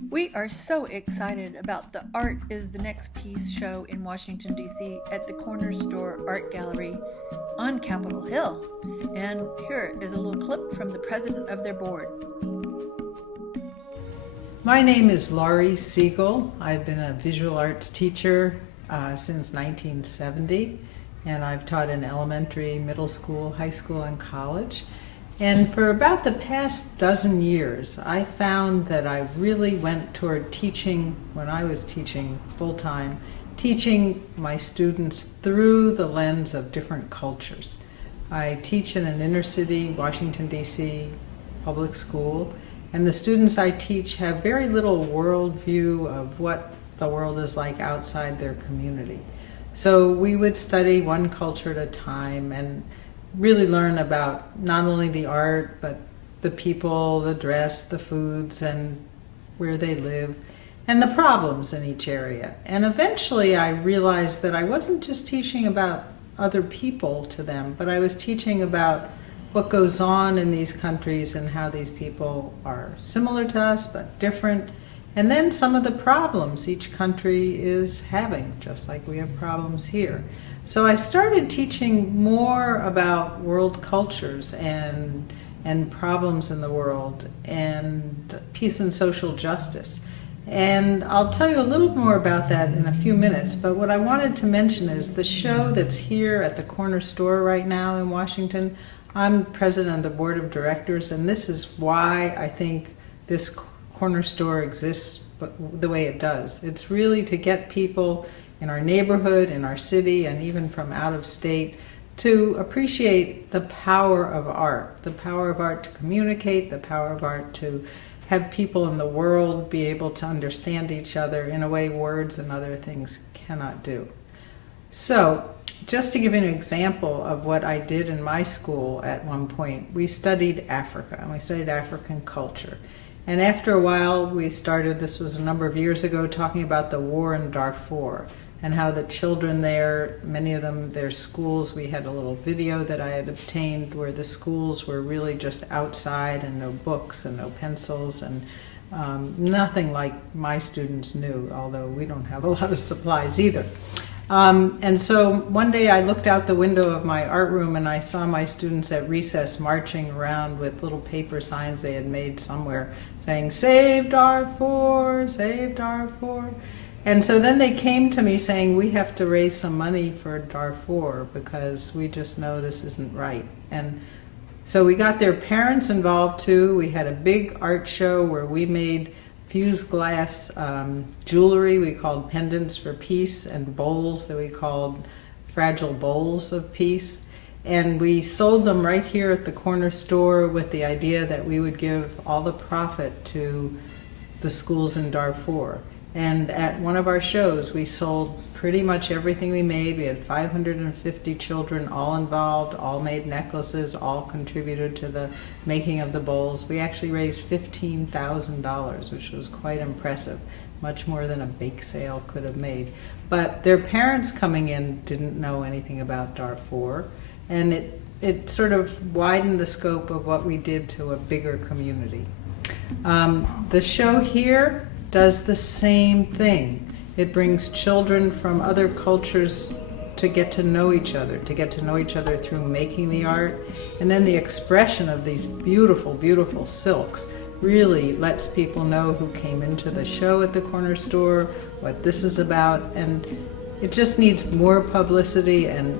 We are so excited about the Art is the Next Piece show in Washington, D.C. at the CornerStore Art Gallery on Capitol Hill. And here is a little clip from the president of their board. My name is Laurie Segall. I've been a visual arts teacher since 1970, and I've taught in elementary, middle school, high school, and college. And for about the past dozen years, I found that I really went toward teaching, when I was teaching full-time, teaching my students through the lens of different cultures. I teach in an inner city, Washington, D.C. public school, and the students I teach have very little worldview of what the world is like outside their community. So we would study one culture at a time and really learn about not only the art, but the people, the dress, the foods, and where they live, and the problems in each area. And eventually I realized that I wasn't just teaching about other people to them, but I was teaching about what goes on in these countries and how these people are similar to us but different, and then some of the problems each country is having, just like we have problems here. So I started teaching more about world cultures and problems in the world and peace and social justice. And I'll tell you a little more about that in a few minutes, but what I wanted to mention is the show that's here at the CornerStore right now in Washington. I'm president of the board of directors, and this is why I think this CornerStore exists the way it does. It's really to get people in our neighborhood, in our city, and even from out of state to appreciate the power of art to communicate, the power of art to have people in the world be able to understand each other in a way words and other things cannot do. So, just to give you an example of what I did in my school at one point, we studied Africa, and we studied African culture. And after a while, we started, this was a number of years ago, talking about the war in Darfur and how the children there, many of them, their schools, we had a little video that I had obtained where the schools were really just outside and no books and no pencils and nothing like my students knew, although we don't have a lot of supplies either. And so one day I looked out the window of my art room and I saw my students at recess marching around with little paper signs they had made somewhere saying, "Save Darfur, save Darfur." And so then they came to me saying, we have to raise some money for Darfur because we just know this isn't right. And so we got their parents involved too. We had a big art show where we made fused glass jewelry we called pendants for peace and bowls that we called fragile bowls of peace. And we sold them right here at the CornerStore with the idea that we would give all the profit to the schools in Darfur. And at one of our shows, we sold pretty much everything we made. We had 550 children all involved, all made necklaces, all contributed to the making of the bowls. We actually raised $15,000, which was quite impressive, much more than a bake sale could have made. But their parents coming in didn't know anything about Darfur, and it sort of widened the scope of what we did to a bigger community. The show here does the same thing. It brings children from other cultures to get to know each other through making the art, and then the expression of these beautiful, beautiful silks really lets people know who came into the show at the CornerStore, what this is about, and it just needs more publicity and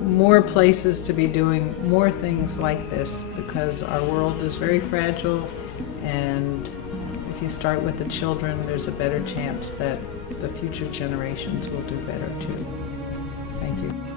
more places to be doing more things like this because our world is very fragile, and if you start with the children, there's a better chance that the future generations will do better too. Thank you.